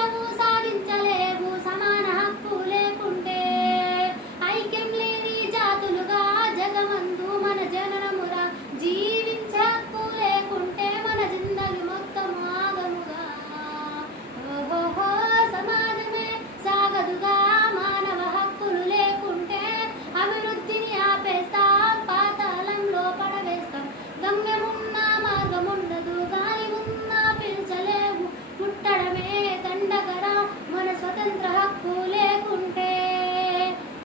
సాధించవు సాధించలేవు సమాన హక్కు లేకుంటే ఐక్యం లేని జాతులుగా జగమందు మన జననమురా జీవించే హక్కు లేకుంటే మన జిందగి మొత్తం ఆగముగా ఓహో సమాజమే సాగదుగా మానవ హక్కులు లేకుంటే అభివృద్ధిని ఆపేస్తాం పాతాళంలో పడవేస్తాం గమ్యమున్న మార్గముండదు గాలి ఉన్నా పిల్చలేవు పుట్టడమే దండగరా మన స్వతంత్ర హక్కు